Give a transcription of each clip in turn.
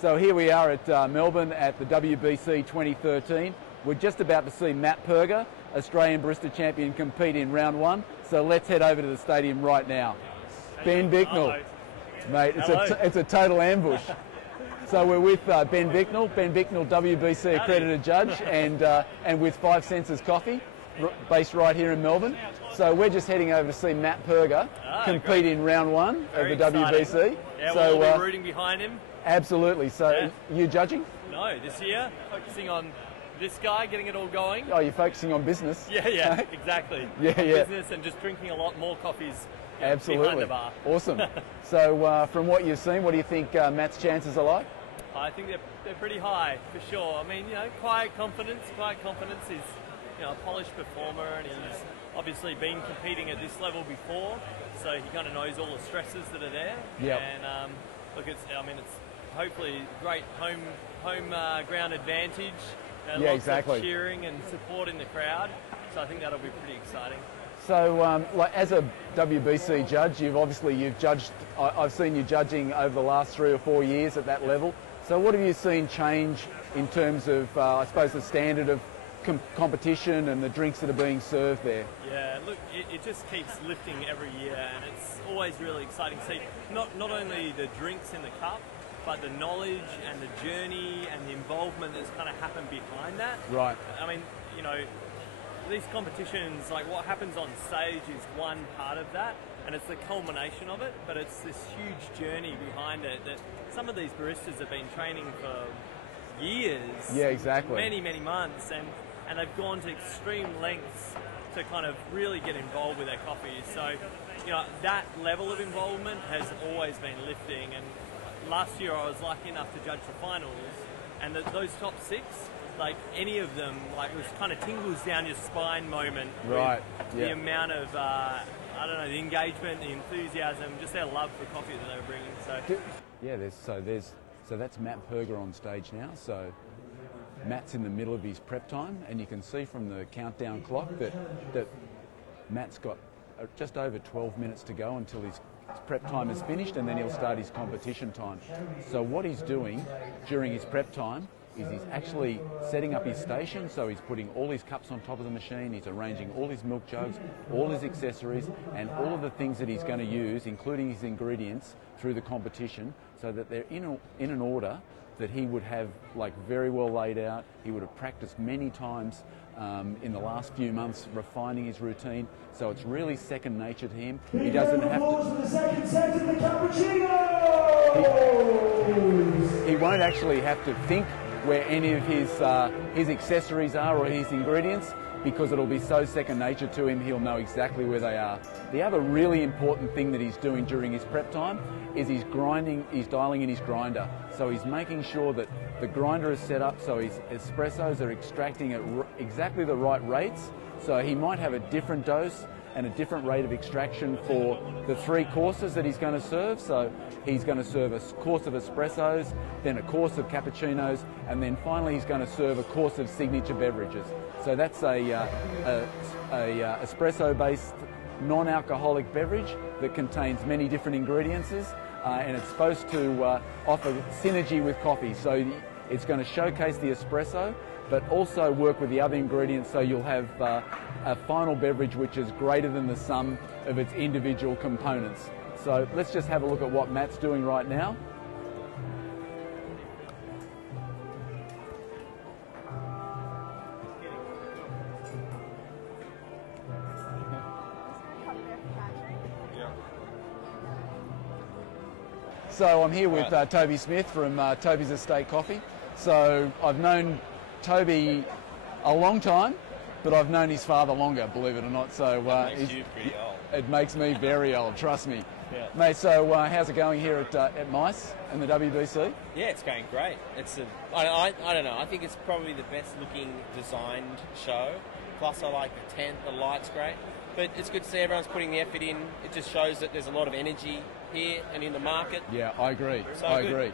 So here we are at Melbourne at the WBC 2013. We're just about to see Matt Perger, Australian Barista champion, compete in round one. So let's head over to the stadium right now. Ben Bicknell. Mate, it's a total ambush. So we're with Ben Bicknell, WBC accredited judge, and with 5 Senses Coffee, based right here in Melbourne. So we're just heading over to see Matt Perger compete in round one of the WBC. Yeah, so we'll be rooting behind him. Absolutely. So you judging? No, this year focusing on this guy, getting it all going. Oh, you're focusing on business. Yeah, exactly. Business and just drinking a lot more coffees. Absolutely. Behind the bar. Awesome. So from what you've seen, what do you think Matt's chances are like? I think they're pretty high for sure. I mean, quiet confidence. He's a polished performer, and he's obviously been competing at this level before, so he kind of knows all the stresses that are there. Yep. And look, it's hopefully great home ground advantage. Lots of cheering and support in the crowd, so I think that'll be pretty exciting. So, like as a WBC judge, you've judged. I've seen you judging over the last 3 or 4 years at that level. So, what have you seen change in terms of, I suppose, the standard of competition and the drinks that are being served there? Yeah, look, it just keeps lifting every year, and it's always really exciting to see not only the drinks in the cup, but the knowledge and the journey and the involvement that's kind of happened behind that. Right. I mean, these competitions, like what happens on stage is one part of that, and it's the culmination of it, but it's this huge journey behind it that some of these baristas have been training for years. Yeah, exactly. Many months, and they've gone to extreme lengths to kind of really get involved with their coffee. So, that level of involvement has always been lifting, and last year I was lucky enough to judge the finals, and those top 6, like any of them, like it was kind of tingles down your spine moment. Right. The amount of, the engagement, the enthusiasm, just their love for coffee that they were bringing. So. So that's Matt Perger on stage now. So Matt's in the middle of his prep time, and you can see from the countdown clock that Matt's got just over 12 minutes to go until his prep time is finished, and then he'll start his competition time. So what he's doing during his prep time is he's actually setting up his station, so he's putting all his cups on top of the machine, he's arranging all his milk jugs, all his accessories, and all of the things that he's going to use, including his ingredients, through the competition, so that they're in an order that he would have like very well laid out. He would have practiced many times in the last few months, refining his routine, so it's really second nature to him. He doesn't have to. He won't actually have to think where any of his accessories are or his ingredients, because it'll be so second nature to him, he'll know exactly where they are. The other really important thing that he's doing during his prep time is he's dialing in his grinder. So he's making sure that the grinder is set up so his espressos are extracting at exactly the right rates. So he might have a different dose and a different rate of extraction for the 3 courses that he's going to serve. So he's going to serve a course of espressos, then a course of cappuccinos, and then finally he's going to serve a course of signature beverages. So that's a espresso-based non-alcoholic beverage that contains many different ingredients, and it's supposed to offer synergy with coffee. So it's going to showcase the espresso, but also work with the other ingredients, so you'll have a final beverage which is greater than the sum of its individual components. So let's just have a look at what Matt's doing right now. So I'm here with Toby Smith from Toby's Estate Coffee. So I've known Toby a long time, but I've known his father longer, believe it or not. So it makes you pretty old. It makes me very old, trust me. Yeah. Mate, so how's it going here at MICE and the WBC? Yeah, it's going great. I don't know, I think it's probably the best looking designed show. Plus I like the tent, the light's great. But it's good to see everyone's putting the effort in. It just shows that there's a lot of energy here and in the market. Yeah, I agree. So I good. agree.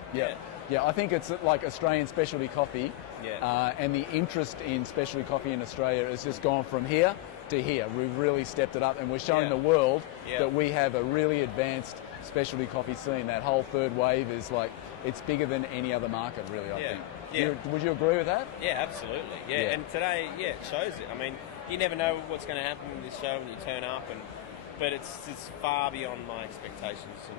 Yeah, I think it's like Australian specialty coffee. Yeah. And the interest in specialty coffee in Australia has just gone from here to here. We've really stepped it up, and we're showing the world that we have a really advanced specialty coffee scene. That whole third wave is like it's bigger than any other market, really. I think. Yeah. Would you agree with that? Yeah, absolutely. Yeah. And today, it shows it. I mean, you never know what's going to happen with this show when you turn up, but it's far beyond my expectations.